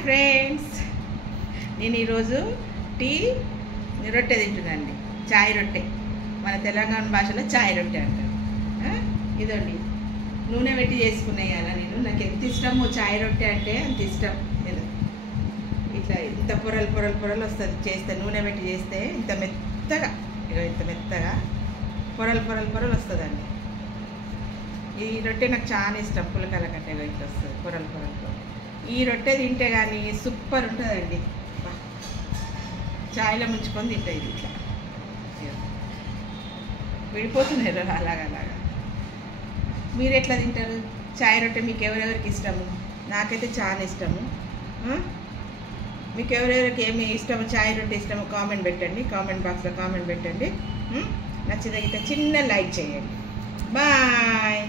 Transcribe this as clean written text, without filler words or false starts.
Hi friends, నేను ఈరోజు tea రొట్టె తింటున్నానండి. చాయ్ రొట్టె, మన తెలంగాణ భాషలో చాయ్ రొట్టె అంటారు. ఇదండి నూనె పెట్టి చేసుకునేయాలా. నాకు ఎంత ఇష్టమో చాయ్ రొట్టె అంటే అంత ఇష్టం. నేను ఇట్లా ఇంత పొరలు వస్తుంది చేస్తే, నూనె పెట్టి చేస్తే ఇంత మెత్తగా, ఇంత మెత్తగా పొరలు వస్తుందండి. ఈ రొట్టె నాకు చాలా ఇష్టం. పులకల కంటే ఇట్లా వస్తుంది పొరలు. ఈ రొట్టె తింటే కానీ సూపర్ ఉంటుందండి. చాయ్లో ముంచుకొని తింటే ఇది ఇట్లా విడిపోతున్నారు అలాగా. మీరు ఎట్లా తింటారు చాయ్ రొట్టె? మీకు ఎవరెవరికి ఇష్టము? నాకైతే చాలా ఇష్టము. మీకు ఎవరెవరికి ఏమి ఇష్టము, చాయ్ రొట్టె ఇష్టము కామెంట్ పెట్టండి, కామెంట్ బాక్స్లో కామెంట్ పెట్టండి. నచ్చితే చిన్న లైక్ చేయండి. బాయ్.